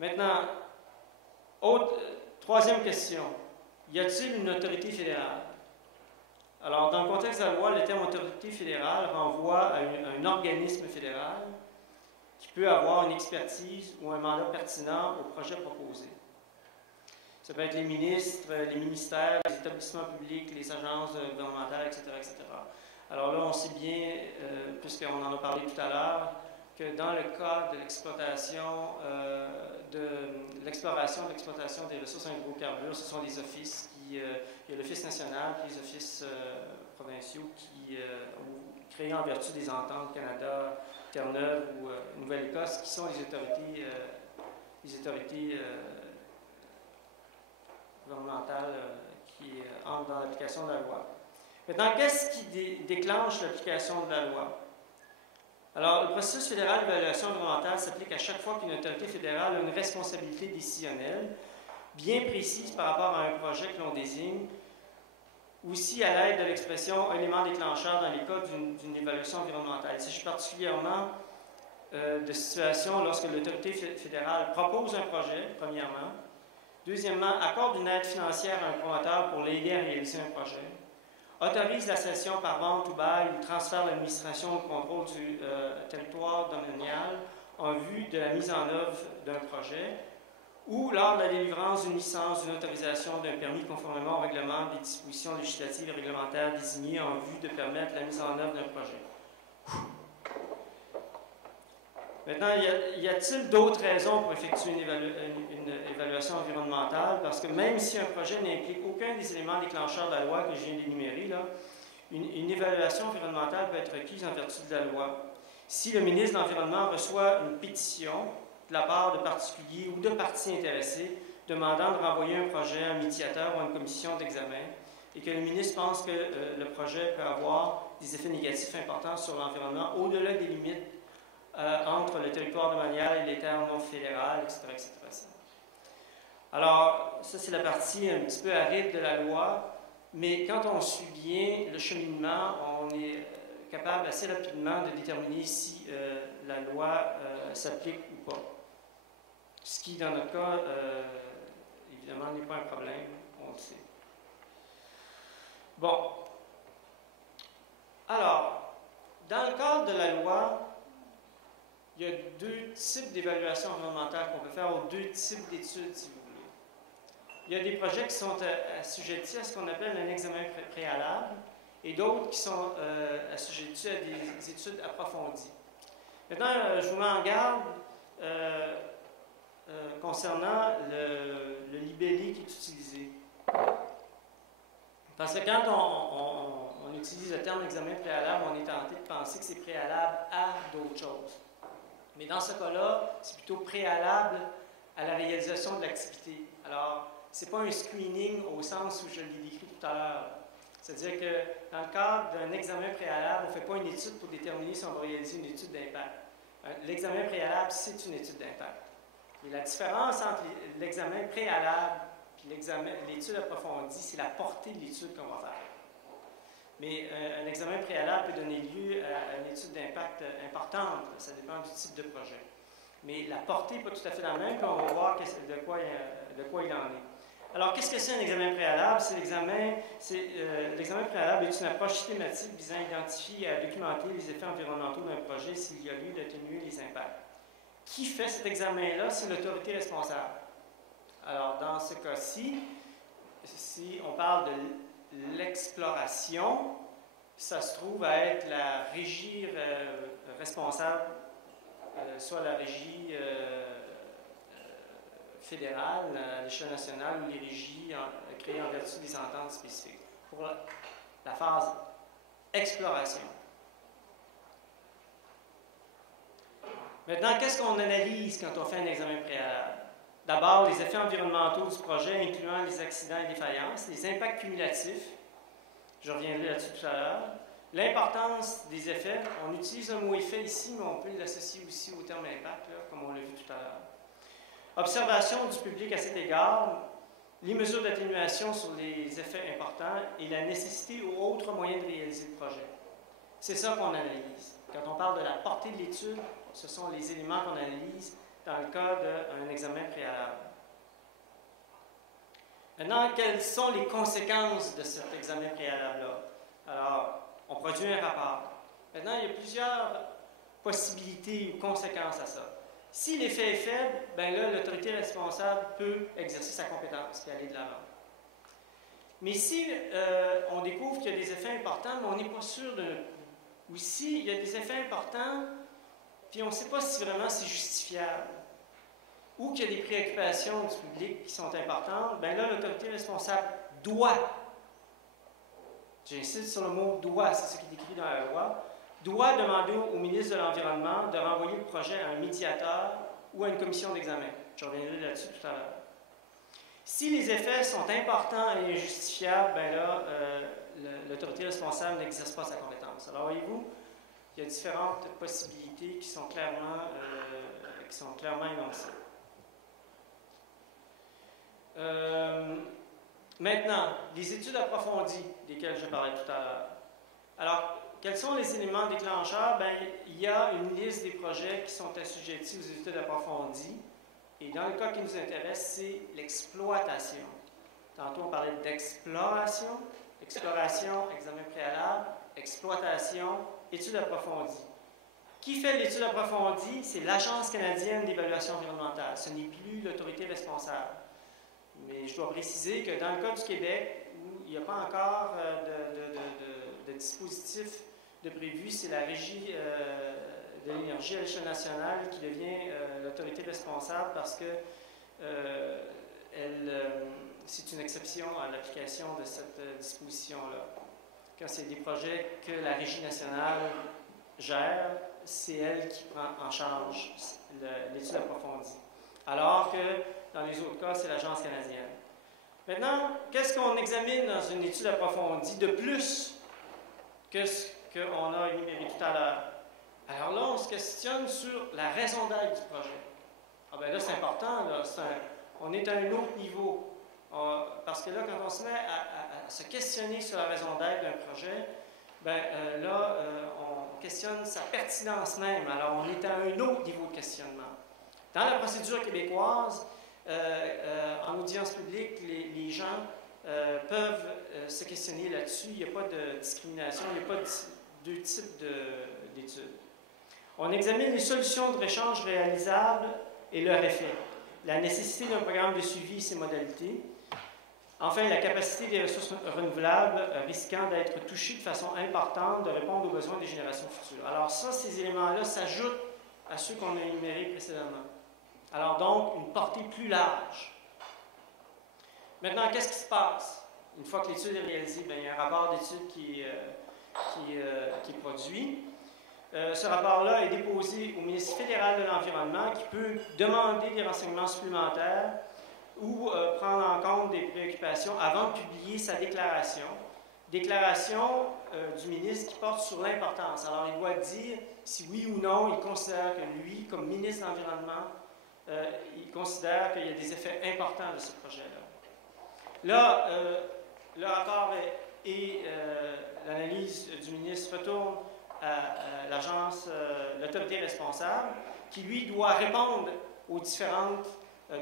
Maintenant, troisième question. Y a-t-il une autorité fédérale? Alors, dans le contexte de la loi, le terme autorité fédérale renvoie à un organisme fédéral qui peut avoir une expertise ou un mandat pertinent au projet proposé. Ça peut être les ministres, les ministères, les établissements publics, les agences gouvernementales, etc., etc. Alors là, on sait bien, puisqu'on en a parlé tout à l'heure, que dans le cas de l'exploration, de l'exploitation des ressources en hydrocarbures, ce sont des offices il y a l'Office national et les offices provinciaux qui créés en vertu des ententes Canada, Terre-Neuve ou Nouvelle-Écosse, qui sont les autorités gouvernementales qui entrent dans l'application de la loi. Maintenant, qu'est-ce qui déclenche l'application de la loi? Alors, le processus fédéral d'évaluation environnementale s'applique à chaque fois qu'une autorité fédérale a une responsabilité décisionnelle bien précise par rapport à un projet que l'on désigne, aussi à l'aide de l'expression élément déclencheur dans les cas d'une évaluation environnementale. Il s'agit particulièrement de situations lorsque l'autorité fédérale propose un projet, premièrement. Deuxièmement, accorde une aide financière à un promoteur pour l'aider à réaliser un projet. Autorise la cession par vente ou bail ou transfert de l'administration au contrôle du territoire domanial en vue de la mise en œuvre d'un projet, ou lors de la délivrance d'une licence, d'une autorisation, d'un permis conformément au règlement des dispositions législatives et réglementaires désignées en vue de permettre la mise en œuvre d'un projet. Maintenant, y a-t-il d'autres raisons pour effectuer une évaluation environnementale? Parce que même si un projet n'implique aucun des éléments déclencheurs de la loi que je viens d'énumérer, une évaluation environnementale peut être requise en vertu de la loi. Si le ministre de l'Environnement reçoit une pétition de la part de particuliers ou de parties intéressées demandant de renvoyer un projet à un médiateur ou à une commission d'examen et que le ministre pense que le projet peut avoir des effets négatifs importants sur l'environnement au-delà des limites entre le territoire domanial et les terres non fédérales, etc., etc. Alors, ça, c'est la partie un petit peu aride de la loi, mais quand on suit bien le cheminement, on est capable assez rapidement de déterminer si la loi s'applique ou pas. Ce qui, dans notre cas, évidemment, n'est pas un problème, on le sait. Bon. Alors, dans le cadre de la loi, il y a deux types d'évaluation environnementale qu'on peut faire, ou deux types d'études, si vous voulez. Il y a des projets qui sont assujettis à ce qu'on appelle un examen préalable, et d'autres qui sont assujettis à des études approfondies. Maintenant, je vous mets en garde concernant le libellé qui est utilisé. Parce que quand on utilise le terme examen préalable, on est tenté de penser que c'est préalable à d'autres choses. Mais dans ce cas-là, c'est plutôt préalable à la réalisation de l'activité. Alors, ce n'est pas un screening au sens où je l'ai décrit tout à l'heure. C'est-à-dire que dans le cadre d'un examen préalable, on ne fait pas une étude pour déterminer si on va réaliser une étude d'impact. L'examen préalable, c'est une étude d'impact. Et la différence entre l'examen préalable et l'étude approfondie, c'est la portée de l'étude qu'on va faire. Mais un examen préalable peut donner lieu à une étude d'impact importante. Ça dépend du type de projet. Mais la portée n'est pas tout à fait la même, puis on va voir de quoi il en est. Alors, qu'est-ce que c'est un examen préalable? L'examen préalable est une approche systématique visant à identifier et à documenter les effets environnementaux d'un projet s'il y a lieu d'atténuer les impacts. Qui fait cet examen-là? C'est l'autorité responsable. Alors, dans ce cas-ci, si on parle de l'exploration, ça se trouve à être la régie responsable, soit la régie fédérale à l'échelle nationale ou les régies créées en vertu des ententes spécifiques. Pour la phase exploration. Maintenant, qu'est-ce qu'on analyse quand on fait un examen préalable? D'abord, les effets environnementaux du projet, incluant les accidents et défaillances, les impacts cumulatifs, je reviendrai là-dessus tout à l'heure, l'importance des effets, on utilise un mot effet ici, mais on peut l'associer aussi au terme impact, là, comme on l'a vu tout à l'heure. Observation du public à cet égard, les mesures d'atténuation sur les effets importants et la nécessité ou autres moyens de réaliser le projet. C'est ça qu'on analyse. Quand on parle de la portée de l'étude, ce sont les éléments qu'on analyse dans le cas d'un examen préalable. Maintenant, quelles sont les conséquences de cet examen préalable-là? Alors, on produit un rapport. Maintenant, il y a plusieurs possibilités ou conséquences à ça. Si l'effet est faible, bien là, l'autorité responsable peut exercer sa compétence et aller de l'avant. Mais si on découvre qu'il y a des effets importants, mais on n'est pas sûr de... Ou si il y a des effets importants, puis on ne sait pas si vraiment c'est justifiable, ou qu'il y a des préoccupations du public qui sont importantes, bien là, l'autorité responsable doit, j'insiste sur le mot « doit », c'est ce qui est écrit dans la loi, doit demander au ministre de l'Environnement de renvoyer le projet à un médiateur ou à une commission d'examen. Je reviendrai là-dessus tout à l'heure. Si les effets sont importants et injustifiables, bien là, l'autorité responsable n'exerce pas sa compétence. Alors, voyez-vous, il y a différentes possibilités qui sont clairement énoncées. Maintenant, les études approfondies desquelles je parlais tout à l'heure. Alors, quels sont les éléments déclencheurs? Bien, il y a une liste des projets qui sont assujettis aux études approfondies. Et dans le cas qui nous intéresse, c'est l'exploitation. Tantôt, on parlait d'exploration, exploration, examen préalable, exploitation, études approfondies. Qui fait l'étude approfondie? C'est l'Agence canadienne d'évaluation environnementale. Ce n'est plus l'autorité responsable. Mais je dois préciser que dans le cas du Québec, où il n'y a pas encore de dispositif de prévu, c'est la Régie de l'énergie à l'échelle nationale qui devient l'autorité responsable parce que c'est une exception à l'application de cette disposition-là. Quand c'est des projets que la Régie nationale gère, c'est elle qui prend en charge l'étude approfondie. Alors que dans les autres cas, c'est l'Agence canadienne. Maintenant, qu'est-ce qu'on examine dans une étude approfondie de plus que ce qu'on a énuméré tout à l'heure? Alors là, on se questionne sur la raison d'être du projet. Ah bien là, c'est important, là, on est à un autre niveau. Parce que là, quand on se met à se questionner sur la raison d'être d'un projet, bien là, on questionne sa pertinence même. Alors, on est à un autre niveau de questionnement. Dans la procédure québécoise, en audience publique, les gens peuvent se questionner là-dessus. Il n'y a pas de discrimination, il n'y a pas deux types d'études. On examine les solutions de réchange réalisables et leur effet, la nécessité d'un programme de suivi et ses modalités, enfin la capacité des ressources renouvelables risquant d'être touchées de façon importante de répondre aux besoins des générations futures. Alors ça, ces éléments-là s'ajoutent à ceux qu'on a énumérés précédemment. Alors donc, une portée plus large. Maintenant, qu'est-ce qui se passe? Une fois que l'étude est réalisée, bien, il y a un rapport d'étude qui est produit. Ce rapport-là est déposé au ministre fédéral de l'Environnement qui peut demander des renseignements supplémentaires ou prendre en compte des préoccupations avant de publier sa déclaration. Déclaration du ministre qui porte sur l'importance. Alors, il doit dire si oui ou non il considère que lui, comme ministre de l'Environnement, il considère qu'il y a des effets importants de ce projet-là. Là, le rapport et l'analyse du ministre retourne à l'agence, l'autorité responsable, qui, lui, doit répondre aux différentes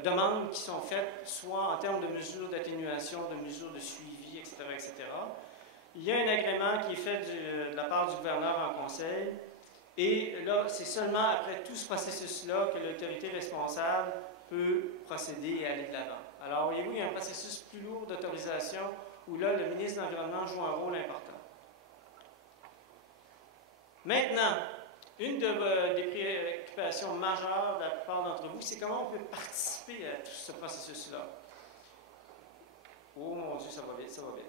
demandes qui sont faites, soit en termes de mesures d'atténuation, de mesures de suivi, etc., etc. Il y a un agrément qui est fait de la part du gouverneur en conseil, et là, c'est seulement après tout ce processus-là que l'autorité responsable peut procéder et aller de l'avant. Alors, voyez-vous, il y a un processus plus lourd d'autorisation où là, le ministre de l'Environnement joue un rôle important. Maintenant, une des préoccupations majeures de la plupart d'entre vous, c'est comment on peut participer à tout ce processus-là. Oh mon Dieu, ça va vite, ça va vite.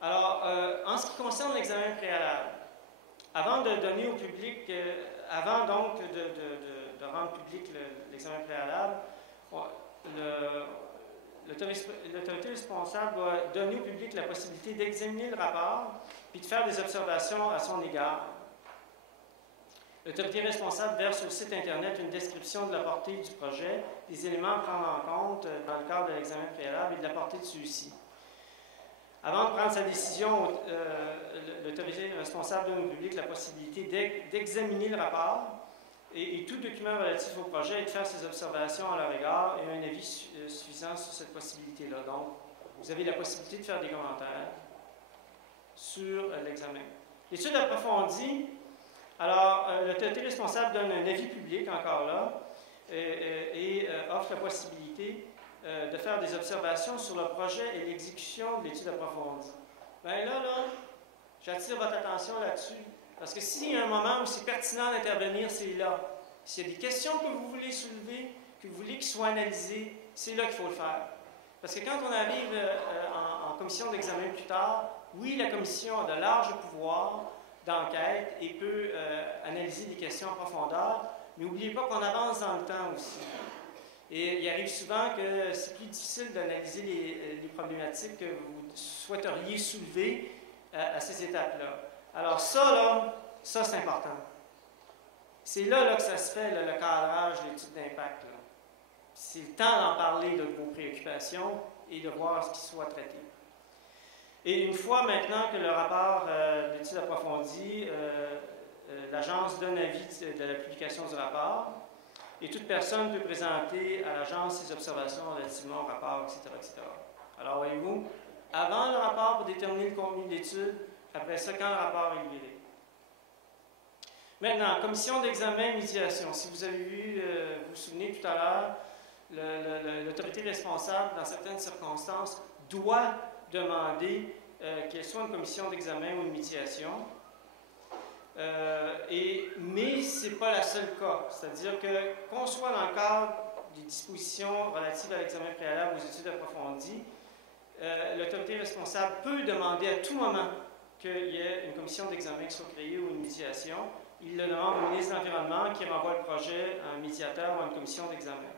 Alors, en ce qui concerne l'examen préalable, avant de donner au public, avant donc de rendre public l'examen préalable, l'autorité responsable doit donner au public la possibilité d'examiner le rapport puis de faire des observations à son égard. L'autorité responsable verse sur le site Internet une description de la portée du projet, des éléments à prendre en compte dans le cadre de l'examen préalable et de la portée de celui-ci. Avant de prendre sa décision, l'autorité responsable donne au public la possibilité d'examiner le rapport et tout document relatif au projet et de faire ses observations à leur égard et un avis suffisant sur cette possibilité-là. Donc, vous avez la possibilité de faire des commentaires sur l'examen. L'étude approfondie, alors l'autorité responsable donne un avis public encore là et offre la possibilité de faire des observations sur le projet et l'exécution de l'étude approfondie. Bien là, j'attire votre attention là-dessus, parce que s'il y a un moment où c'est pertinent d'intervenir, c'est là. S'il y a des questions que vous voulez soulever, que vous voulez qu'ils soient analysées, c'est là qu'il faut le faire. Parce que quand on arrive en commission d'examen plus tard, oui, la commission a de larges pouvoirs d'enquête et peut analyser des questions en profondeur, mais n'oubliez pas qu'on avance dans le temps aussi. Et il arrive souvent que c'est plus difficile d'analyser les problématiques que vous souhaiteriez soulever à ces étapes-là. Alors ça c'est important. C'est là que ça se fait, le cadrage de l'étude d'impact. C'est le temps d'en parler de vos préoccupations et de voir ce qui soit traité. Et une fois maintenant que le rapport d'étude approfondie, l'agence donne avis de la publication du rapport, et toute personne peut présenter à l'agence ses observations relativement au rapport, etc., etc. Alors, voyez-vous, avant le rapport pour déterminer le contenu de l'étude, après ça, quand le rapport est livré. Maintenant, commission d'examen et médiation. Si vous avez vu, vous vous souvenez tout à l'heure, l'autorité responsable, dans certaines circonstances, doit demander qu'elle soit une commission d'examen ou une médiation. Mais ce n'est pas la seule cas. C'est-à-dire qu'on soit dans le cadre des dispositions relatives à l'examen préalable aux études approfondies, l'autorité responsable peut demander à tout moment qu'il y ait une commission d'examen qui soit créée ou une médiation. Il le demande au ministre de l'Environnement qui renvoie le projet à un médiateur ou à une commission d'examen.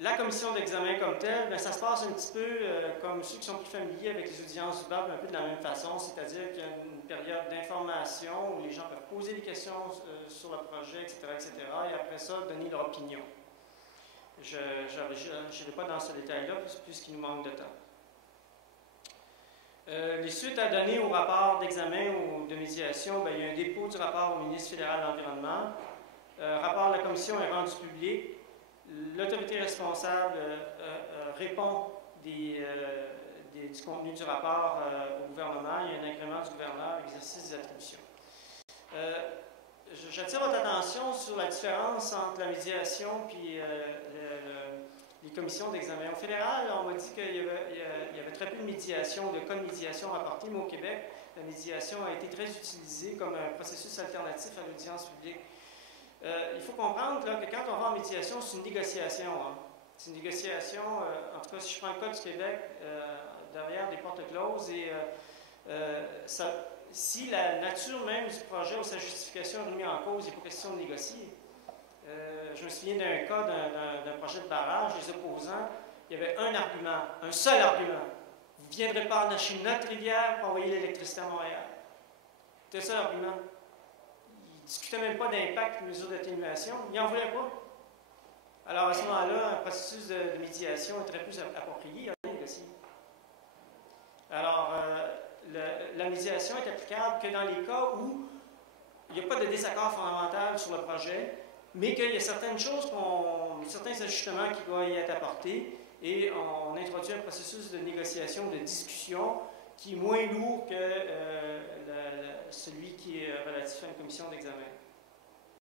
La commission d'examen comme telle, bien, ça se passe un petit peu comme ceux qui sont plus familiers avec les audiences ouvertes, un peu de la même façon, c'est-à-dire qu'il y a une période d'information où les gens peuvent poser des questions sur le projet, etc., et après ça, donner leur opinion. Je n'irai pas dans ce détail-là, puisqu'il nous manque de temps. Les suites à donner au rapport d'examen ou de médiation, bien, il y a un dépôt du rapport au ministre fédéral de l'Environnement. Rapport de la commission est rendu public. L'autorité responsable répond du contenu du rapport au gouvernement. Il y a un agrément du gouverneur à l'exercice des attributions. J'attire votre attention sur la différence entre la médiation et les commissions d'examen. Au fédéral, on m'a dit qu'il y avait très peu de médiation, de cas de médiation rapportés, mais au Québec, la médiation a été très utilisée comme un processus alternatif à l'audience publique. Il faut comprendre là, que quand on va en médiation, c'est une négociation. Hein. C'est une négociation, en tout cas, si je prends le cas du Québec, derrière des portes closes, et si la nature même du projet ou sa justification est remise en cause, il n'est pas question de négocier. Je me souviens d'un cas d'un projet de barrage, les opposants, il y avait un argument, un seul argument. Vous ne viendrez pas arracher notre rivière pour envoyer l'électricité à Montréal. C'était ça l'argument. Ils ne discutaient même pas d'impact de mesures d'atténuation. Ils n'en voulaient pas. Alors à ce moment-là, un processus de médiation est très plus approprié à négocier. Alors, la médiation est applicable que dans les cas où il n'y a pas de désaccord fondamental sur le projet, mais qu'il y a certaines choses, certains ajustements qui doivent y être apportés, et on introduit un processus de négociation, de discussion, qui est moins lourd que celui qui est relatif à une commission d'examen.